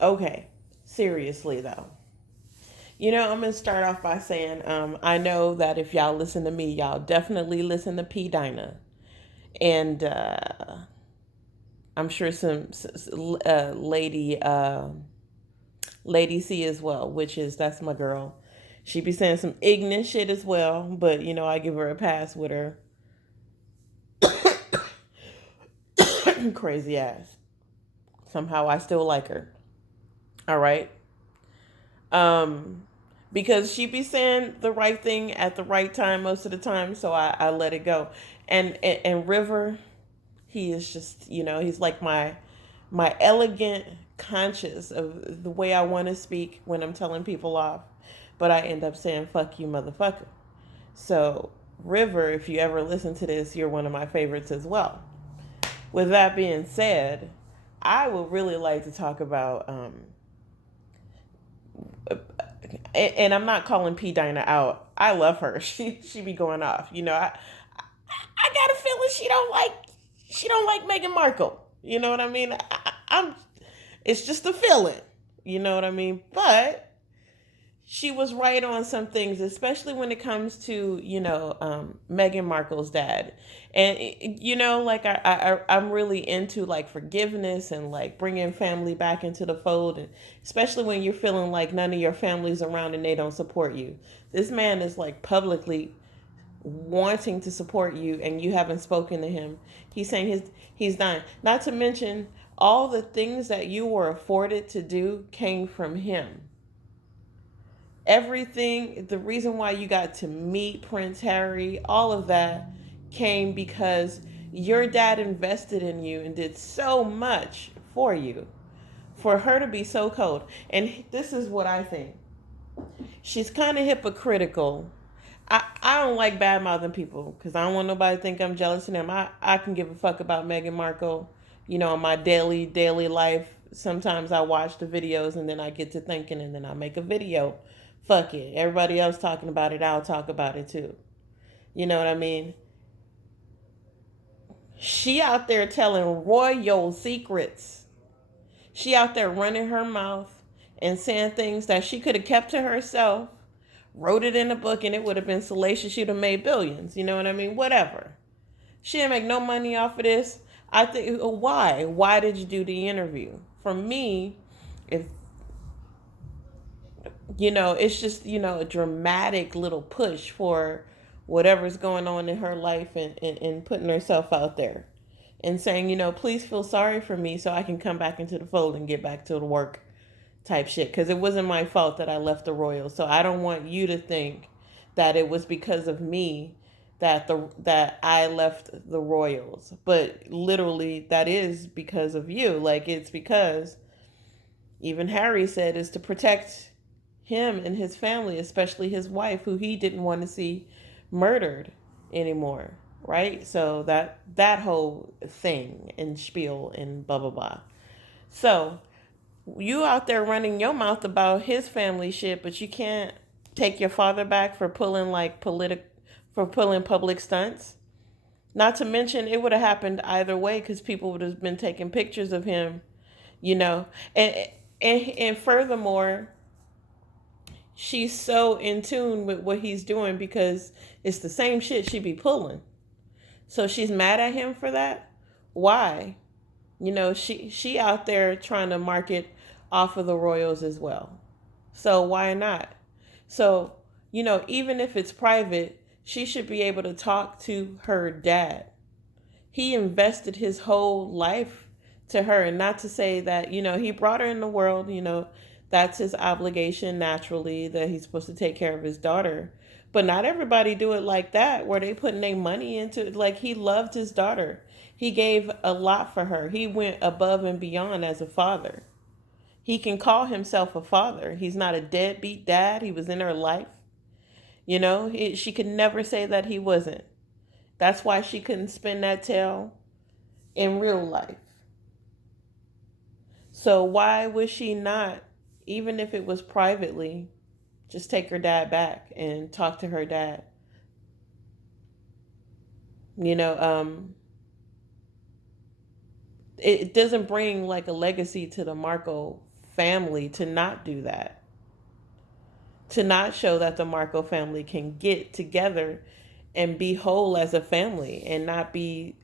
Okay, seriously though. I'm going to start off by saying I know that if y'all listen to me, y'all definitely listen to P. Dinah. And I'm sure some Lady C as well, that's my girl. She be saying some ignorant shit as well, but I give her a pass with her crazy ass. Somehow I still like her. All right. Um, because she be saying the right thing at the right time most of the time, so I let it go. And River, he is just, he's like my elegant conscious of the way I want to speak when I'm telling people off, but I end up saying fuck you motherfucker. So River, if you ever listen to this, you're one of my favorites as well. With that being said, I would really like to talk about and I'm not calling P Dinah out. I love her. She be going off. I got a feeling she don't like Meghan Markle. You know what I mean? I'm it's just a feeling. You know what I mean? But she was right on some things, especially when it comes to Meghan Markle's dad, and like I'm really into like forgiveness and like bringing family back into the fold, and especially when you're feeling like none of your family's around and they don't support you. This man is like publicly wanting to support you, and you haven't spoken to him. He's saying he's dying. Not to mention all the things that you were afforded to do came from him. Everything, the reason why you got to meet Prince Harry, all of that came because your dad invested in you and did so much for you. For her to be so cold. And this is what I think. She's kind of hypocritical. I don't like bad mouthing people because I don't want nobody to think I'm jealous of them. I can give a fuck about Meghan Markle, in my daily life. Sometimes I watch the videos and then I get to thinking and then I make a video. Fuck it. Everybody else talking about it, I'll talk about it too. You know what I mean? She out there telling royal secrets. She out there running her mouth and saying things that she could have kept to herself, wrote it in a book, and it would have been salacious. She'd have made billions. You know what I mean? Whatever. She didn't make no money off of this. I think, why? Why did you do the interview? For me, if it's just, a dramatic little push for whatever's going on in her life, and putting herself out there and saying, please feel sorry for me so I can come back into the fold and get back to the work type shit. Because it wasn't my fault that I left the Royals. So I don't want you to think that it was because of me that I left the Royals. But literally that is because of you. Like, it's because even Harry said is to protect him and his family, especially his wife, who he didn't want to see murdered anymore. Right? So that whole thing and spiel and blah blah blah. So you out there running your mouth about his family shit, but you can't take your father back for pulling public stunts. Not to mention it would have happened either way because people would have been taking pictures of him, you know. And furthermore, she's so in tune with what he's doing because it's the same shit she be pulling. So she's mad at him for that. Why? She out there trying to market off of the Royals as well. So why not? So, even if it's private, she should be able to talk to her dad. He invested his whole life to her, and not to say that, he brought her in the world, that's his obligation naturally, that he's supposed to take care of his daughter. But not everybody do it like that, where they putting their money into it. Like, he loved his daughter. He gave a lot for her. He went above and beyond as a father. He can call himself a father. He's not a deadbeat dad. He was in her life. She could never say that he wasn't. That's why she couldn't spin that tail in real life. So why would she not, even if it was privately, just take her dad back and talk to her dad? You know, it doesn't bring like a legacy to the Marco family to not do that, to not show that the Markle family can get together and be whole as a family and not be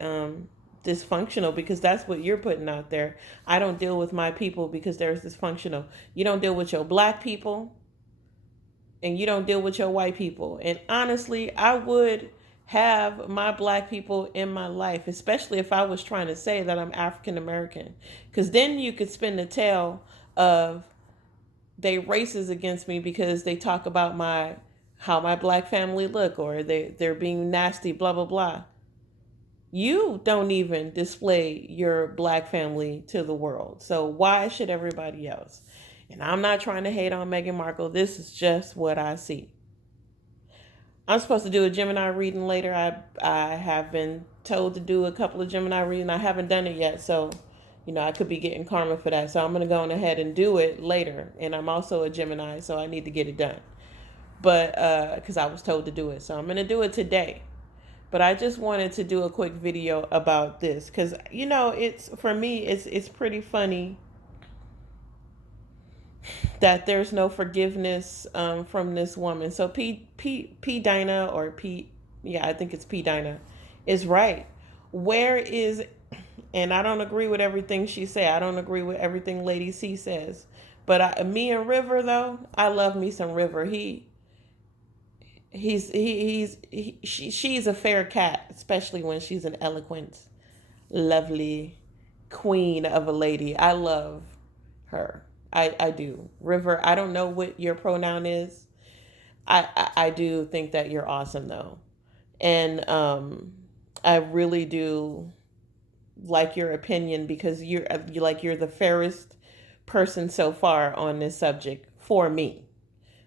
dysfunctional, because that's what you're putting out there. I don't deal with my people because they're dysfunctional. You don't deal with your black people and you don't deal with your white people. And honestly, I would have my black people in my life, especially if I was trying to say that I'm African American, because then you could spin the tale of they racist against me because they talk about my how my black family look, or they're being nasty, blah blah blah. You don't even display your black family to the world, so why should everybody else? And I'm not trying to hate on Meghan Markle. This is just what I see. I'm supposed to do a Gemini reading later. I have been told to do a couple of Gemini reading. I haven't done it yet, so I could be getting karma for that. So I'm gonna go on ahead and do it later. And I'm also a Gemini, so I need to get it done. But because I was told to do it, so I'm gonna do it today. But I just wanted to do a quick video about this because it's for me it's pretty funny that there's no forgiveness from this woman. So P Dinah, or P, yeah, I think it's P Dinah, is right. Where is, and I don't agree with everything she said. I don't agree with everything Lady C says. But me and River though, I love me some River. She's a fair cat, especially when she's an eloquent, lovely queen of a lady. I love her. I do. River, I don't know what your pronoun is. I do think that you're awesome though. And I really do like your opinion because you're the fairest person so far on this subject for me.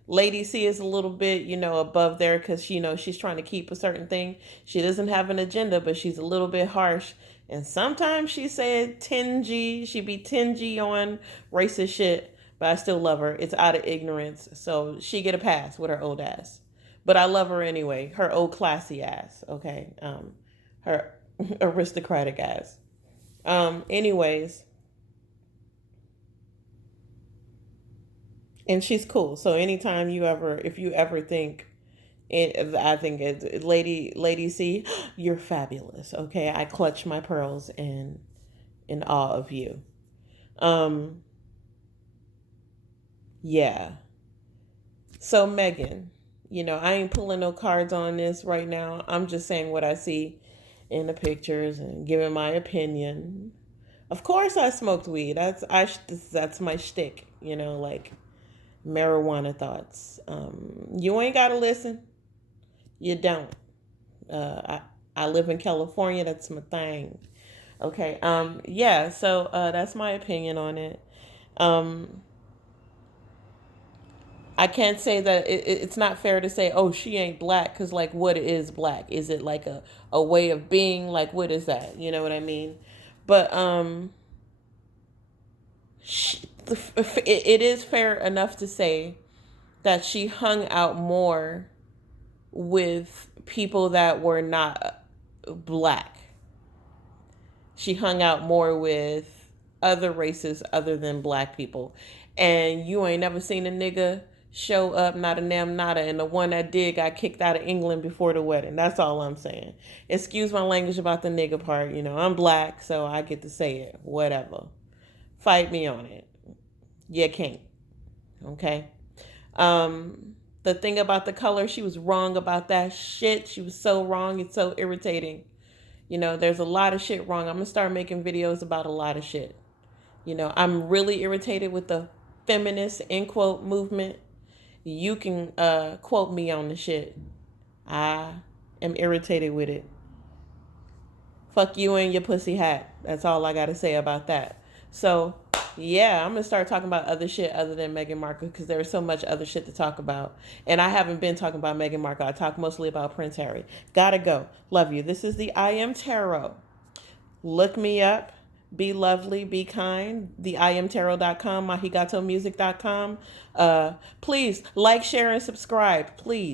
Lady C is a little bit, above there because, she's trying to keep a certain thing. She doesn't have an agenda, but she's a little bit harsh. And sometimes she said 10G. She be 10G on racist shit, but I still love her. It's out of ignorance. So she get a pass with her old ass. But I love her anyway. Her old classy ass, okay? Her aristocratic ass. Anyways. And she's cool. So anytime if you ever think I think it's Lady C, you're fabulous. Okay, I clutch my pearls in awe of you. Yeah. So Meghan, I ain't pulling no cards on this right now. I'm just saying what I see in the pictures and giving my opinion. Of course, I smoked weed. That's my shtick. Like marijuana thoughts. You ain't gotta listen. You don't. I live in California. That's my thing. Okay. Yeah. So that's my opinion on it. I can't say that it's not fair to say, oh, she ain't black, because like, what is black? Is it like a way of being? Like, what is that? You know what I mean? But it is fair enough to say that she hung out more with people that were not black. She hung out more with other races other than black people. And you ain't never seen a nigga show up, not a damn nada, and the one that did got kicked out of England before the wedding. That's all I'm saying. Excuse my language about the nigga part. I'm black, so I get to say it. Whatever. Fight me on it. You can't. Okay? The thing about the color, she was wrong about that shit. She was so wrong. It's so irritating. There's a lot of shit wrong. I'm going to start making videos about a lot of shit. I'm really irritated with the feminist, end quote, movement. You can quote me on the shit. I am irritated with it. Fuck you and your pussy hat. That's all I got to say about that. So, yeah, I'm going to start talking about other shit other than Meghan Markle because there's so much other shit to talk about. And I haven't been talking about Meghan Markle. I talk mostly about Prince Harry. Gotta go. Love you. This is the I Am Tarot. Look me up. Be lovely. Be kind. The IamTarot.com. MahiGatoMusic.com. Please like, share, and subscribe. Please.